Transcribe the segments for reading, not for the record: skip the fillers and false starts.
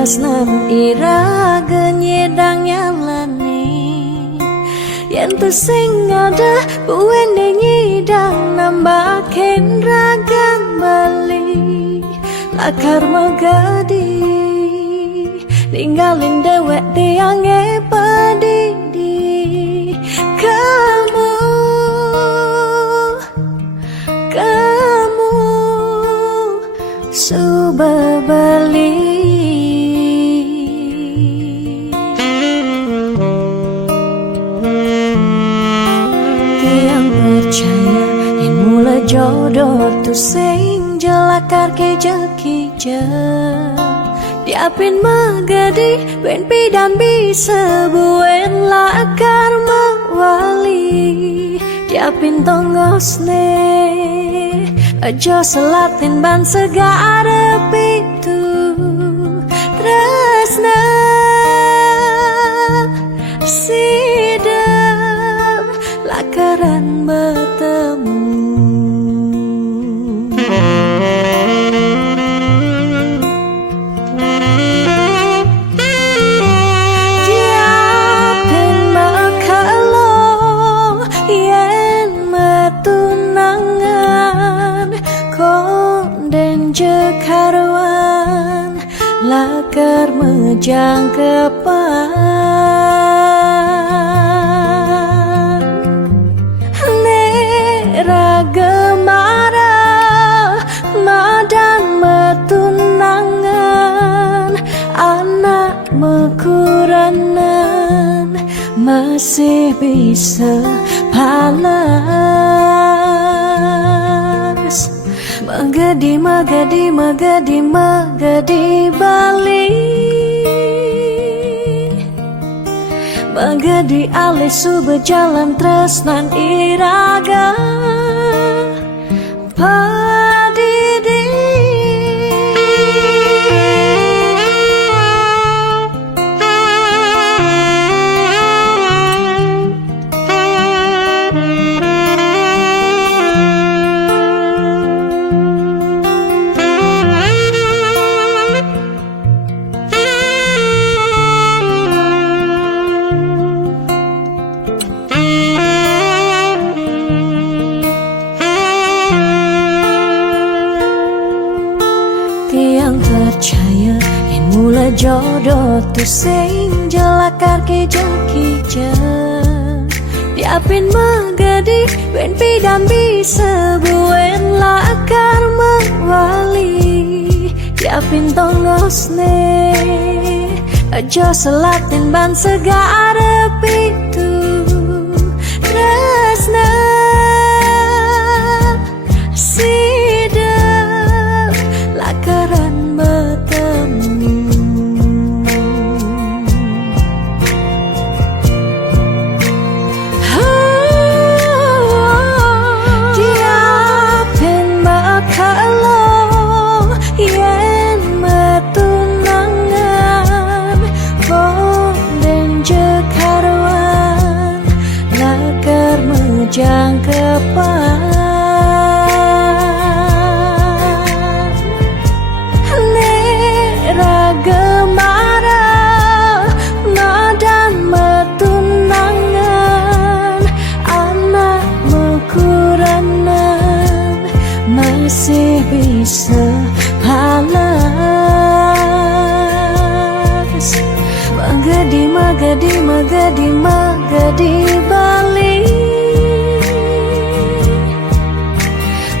tresnan iraga nyedang nyalani yen tu sing ada buwene nyidang nambahin ragan bali lakar magadi ninggalin dewek tiange padidi kamu suba bali tiang percaya yang mula jodoh tu sing jelakar ke jekija diapin magadi ben pidan bisa buen lakar mawali diapin tongosne aja selatin ban segara pitu tresna sidam lakaran bertemu karuan lakar mejang kepan neraga marah madan metunangan anak mekuranan masih bisa panas magadi magadi magadi magadi bali magadi alih suba jalan tresnan iraga padidi tiang percaya yang mula jodoh tu sing jelakar ke jekija diapin magadi ben pidan bisa buen lakar mawali diapin tongosne aja selatin ban segara pitu tresna lakaran bertemu diapin bakalo yen metunangan bonden jekaruan lakar mejang kepan gemarah madan metunangan anak mekuranan masih bisa panas magadi magadi magadi magadi bali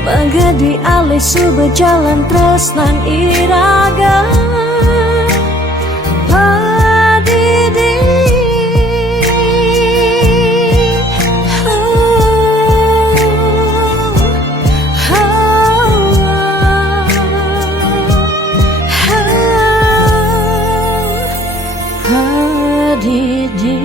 magadi alih suba jalan tresnan iraga padidi padidi